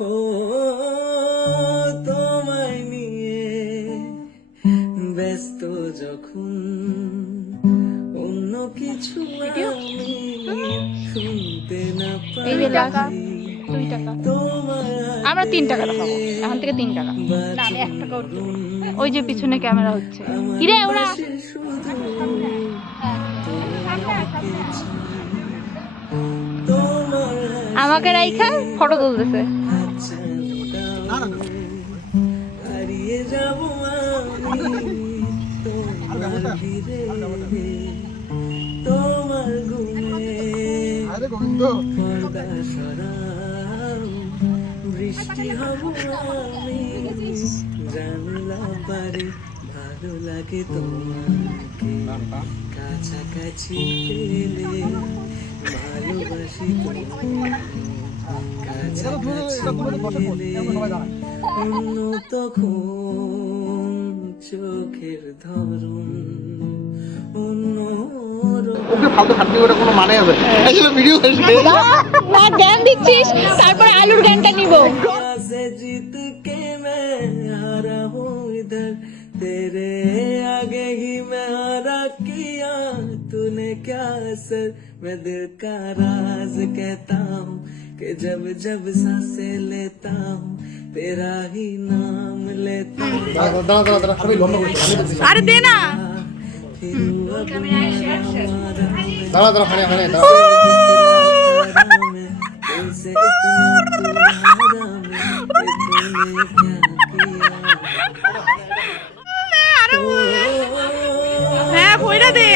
ও তোমায় নিয়ে ব্যস্ত যখন অন্য কিছু আমি শুনতে না এই যে পাই, টাকা 2 টাকা তোমার আমরা 3 টাকা দেখাবো এখন থেকে 3 টাকা না আমি 1 টাকাও দেব ওই যে পিছনে ক্যামেরা হচ্ছে কিরে ওরা আমাকে রাইখা ফটো তুলতেছে হারিয়ে যাব আমি তোমার ভিড়ে, তোমার ঘুমে পর্দা সরাও, বৃষ্টি হব আমি জানলা পারে, ভালো লাগে তোমাকে কাছাকাছি পেলে, ভালোবাসি তোমাকে কাছাকাছি পেলে, অন্য তখন চোখের ধরন অন্য ফালতু খাটনি করে কোনো মানে আছে আসলে ভিডিও না জ্ঞান দিচ্ছিস তারপর আলুর গানটা নিব से जीत के मैं हारा हूँ इधर, तेरे आगे ही मैं हारा किया, तूने क्या असर, मैं दिल का राज कहता हूँ कि जब जब सांसें लेता हूँ तेरा ही नाम लेता हूँ। আরে দে না फिर अब हमारा দাঁড়া দাঁড়া খানে খানে मैं तुझसे इतना तुम्हारा मैं कि तूने क्या किया। হ্যাঁ বইটা দে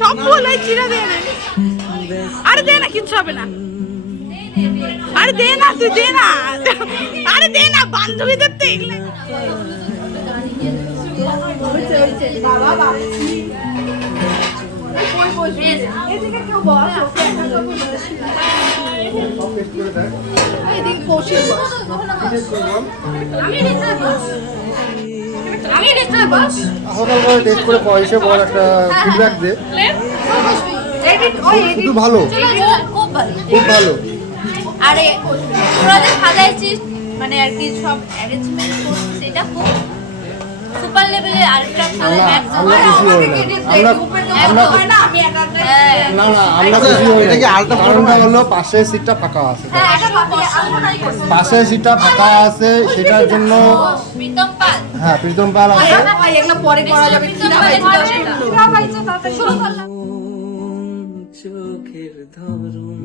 সব ফুল ওই চিরা দে আরে দে না কিচ্ছু হবে না আরে দে না তুই দে না আরে দে না বান্ধবীদের তো এগুলো সকালবেলা টেস্ট করে পয়সা বল একটা ফিডব্যাক দে শুধু ভালো খুব ভালো আরে তোরা যে সাজাইছিস মানে আর কি সব অ্যারেঞ্জমেন্ট করছিস সেটা খুব সুপার লেভেলে আরেকটা আমরা খুশি হই না না না আমরা খুশি হই না কারণটা হলো পাশের সিটটা ফাঁকা আছে পাশের সিটটা ফাঁকা আছে সেটার জন্য প্রীতম পাল হ্যাঁ প্রীতম পাল আছে চোখের ধরন